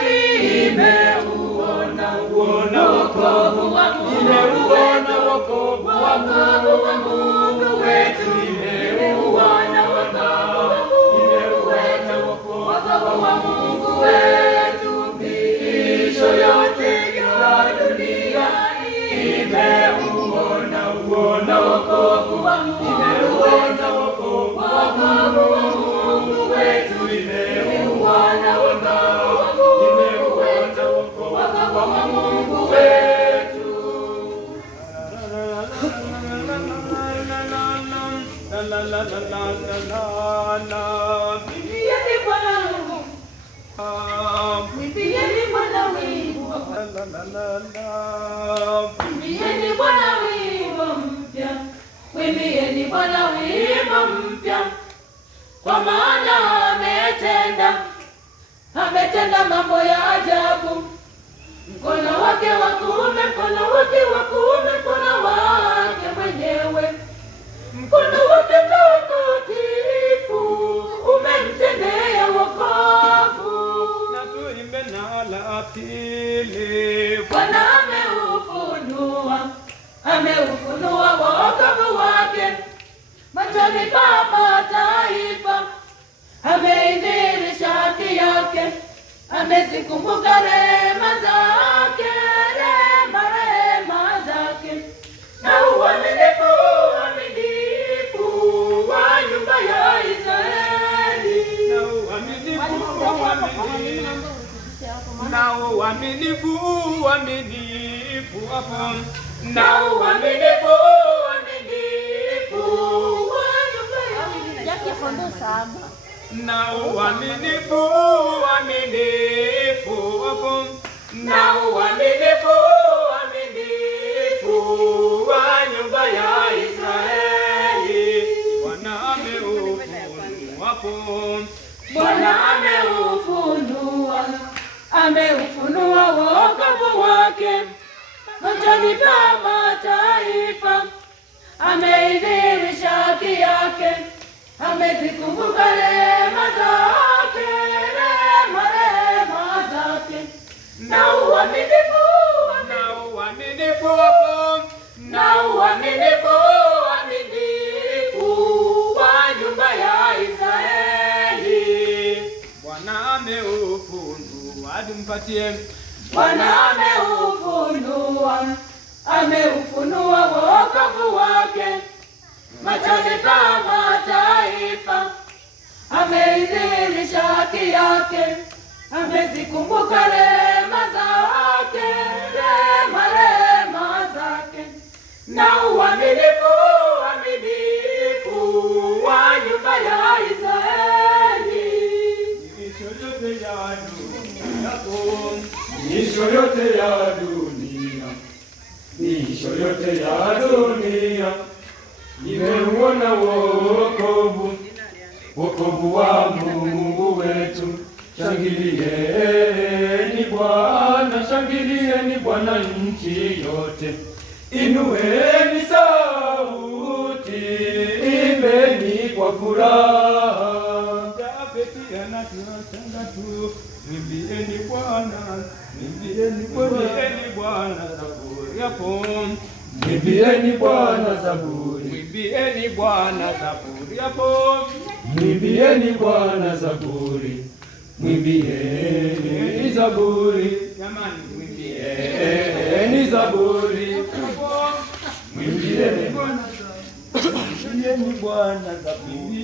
Nimeuona wokovu wa Mungu wetu, nimeuona wokovu wa Mungu wetu, miisho yote ya dunia imeuona wokovu wa Mungu wetu, nimeuona wokovu wa Mungu wetu. Mwimbieni Bwana wimbo, mwimbieni Bwana wimbo mpya, mwimbieni Bwana wimbo mpya, kwa maana ametenda mambo ya ajabu. Mkono wake wa kuume, mkono wake wa kuume, mkono wake mwenyewe, mkono wake mtakatifu umemtendea wokovu. Na tuimbe na la pili. Bwana ameufunua wokovu wake machoni pa mataifa, ameidhihirisha haki yake, amezikumbuka rehema zake, rehema zake, na uaminifu wa nyumba ya Israeli, na uaminifu wa nyumba ya Israeli. Bwana ameufunua wokovu wake machoni pa mataifa, ameidhihirisha haki yake, amezikumbuka rehema zake, rehema zake, na uaminifu wa nyumba ya Israeli. Bwana ameufunua, tumpatie. Bwana ameufunua wokovu wake machoni pa mataifa, ameidhihirisha haki yake, amezikumbuka rehema zake, rehema zake, na uaminifu wa nyumba ya Israeli. Miisho yote ya dunia imeuona wokovu wa Mungu wetu. Shangilieni Bwana nchi yote, inueni sauti, imbeni kwa furaha. Mwimbieni Bwana zaburi hapo. Mwimbieni Bwana zaburi. Mwimbieni Bwana zaburi hapo. Mwimbieni Bwana zaburi. Mwimbieni zaburi. Jamani, mwimbieni zaburi. Mwimbieni Bwana zaburi.